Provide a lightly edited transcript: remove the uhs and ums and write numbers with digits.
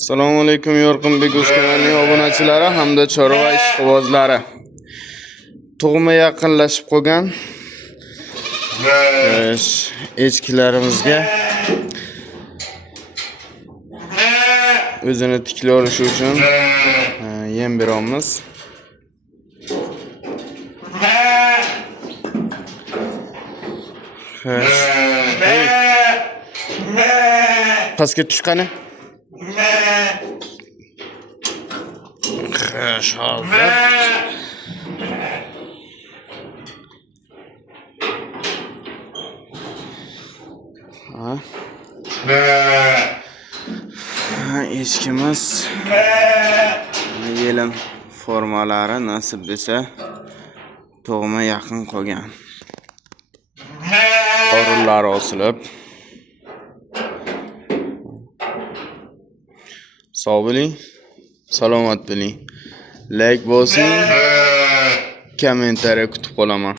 Assalomu alaykum Yorqinbek kanalining obunachilari hamda chorva ishqibozlari. Tug'ma yaqinlashib qolgan echkilarimizga o'zini tiklay olishi uchun yem beramiz. Pastga tush qani. Xo'sh, hozir echkimiz yelim formalari nasib desa tug'ma yaqin qolgan. Qorinlari osilib. Sog' bo'ling, salomat bo'ling. Like bosing, kommentariy kutib qolaman.